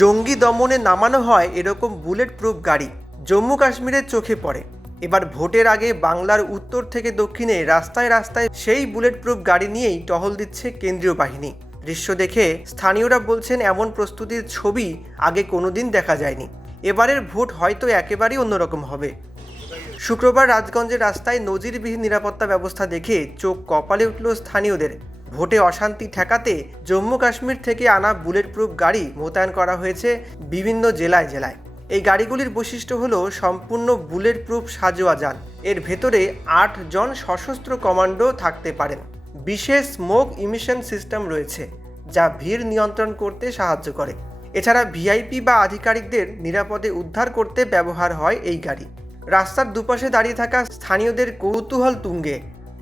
জঙ্গি দমনে নামানো হয় এরকম বুলেট প্রুফ গাড়ি জম্মু কাশ্মীরের চোখে পড়ে। এবার ভোটের আগে বাংলার উত্তর থেকে দক্ষিণে রাস্তায় রাস্তায় সেই বুলেট প্রুফ গাড়ি নিয়েই টহল দিচ্ছে কেন্দ্রীয় বাহিনী। দৃশ্য দেখে স্থানীয়রা বলছেন এমন প্রস্তুতির ছবি আগে কোনোদিন দেখা যায়নি। এবারের ভোট হয়তো একেবারেই অন্যরকম হবে। শুক্রবার রাজগঞ্জের রাস্তায় নজিরবিহীন নিরাপত্তা ব্যবস্থা দেখে চোখ কপালে উঠল স্থানীয়দের। ভোটে অশান্তি ঠেকাতে জম্মু কাশ্মীর থেকে আনা বুলেট প্রুফ গাড়ি মোতায়েন করা হয়েছে বিভিন্ন জেলায় জেলায়। এই গাড়িগুলির বৈশিষ্ট্য হলো সম্পূর্ণ বুলেট প্রুফ সাজোয়া যান। এর ভেতরে 8 জন সশস্ত্র কমান্ডো থাকতে পারেন। বিশেষ স্মোক ইমিশন সিস্টেম রয়েছে যা ভিড় নিয়ন্ত্রণ করতে সাহায্য করে। এছাড়া ভিআইপি বা আধিকারিকদের নিরাপদে উদ্ধার করতে ব্যবহার হয় এই গাড়ি। রাস্তার দুপাশে দাঁড়িয়ে থাকা স্থানীয়দের কৌতূহল তুঙ্গে।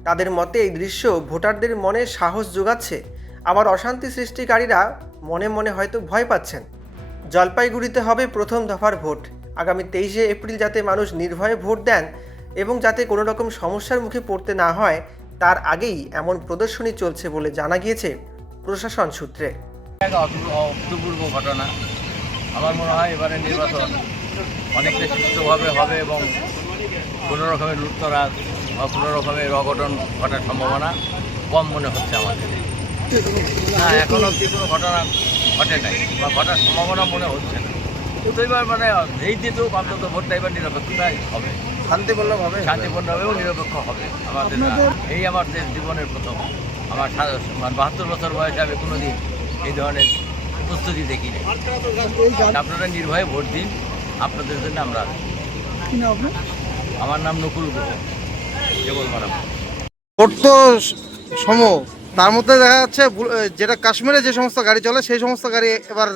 তাদের মতে এই দৃশ্য ভোটারদের মনে সাহস যোগাচ্ছে, আবার অশান্তি সৃষ্টিকারীরা মনে মনে হয়তো ভয় পাচ্ছেন। জলপাইগুড়িতে হবে প্রথম দফার ভোট। আগামী 23শে এপ্রিল যাতে মানুষ নির্ভয়ে ভোট দেন এবং যাতে কোনো রকম সমস্যার মুখে পড়তে না হয় তার আগেই এমন প্রদর্শনী চলছে বলে জানা গিয়েছে প্রশাসন সূত্রে। অভূতপূর্ব ঘটনা। আমার মনে হয় এবারে নির্বাচন অনেকটা সুষ্ঠুভাবে হবে এবং কোনো রকমের লুটতরাজ বা কোনো রকমের অঘটন ঘটার সম্ভাবনা কম মনে হচ্ছে আমাদের। না, এখন অবধি কোনো ঘটনা ঘটে নাই বা ঘটার সম্ভাবনা মনে হচ্ছে না। কিন্তু এবার মানে এই দিতেও অন্তত ভোটটা এবার নিরপেক্ষতাই হবে, শান্তিপূর্ণভাবে এবং নিরপেক্ষ হবে। আমাদের এই আমার জীবনের প্রথম, আমার 72 বছর বয়সে আমি কোনোদিন এই ধরনের প্রস্তুতি দেখিনি। আপনারা নির্ভয়ে ভোট দিন, আপনাদের জন্য আমরা। আমার নাম নকুল গুহ, কেবল মারাম। ভোট তো তার মধ্যে দেখা যাচ্ছে যেটা কাশ্মীরে যে সমস্ত গাড়ি চলে সেই সমস্ত গাড়ি এবার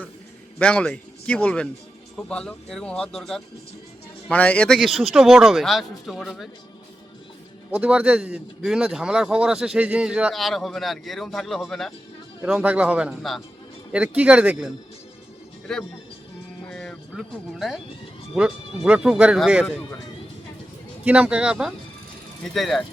বেঙ্গলে, কি বলবেন? খুব ভালো, এরকম হওয়ার দরকার। মানে এতে কি সুষ্ঠু ভোট হবে? হ্যাঁ, সুষ্ঠু ভোট হবে। প্রতিবার যে বিভিন্ন ঝামেলার খবর আসে সেই জিনিসটা আর হবে না আর কি, এরকম থাকলে হবে না। এরকম থাকলে হবে না। না, এটা কি গাড়ি দেখলেন? এটা ব্লুটুথ না, বুলেট প্রুফ গাড়ি ঢুকে গেছে। কি নাম কাকা আপনার? নিতাই রায়।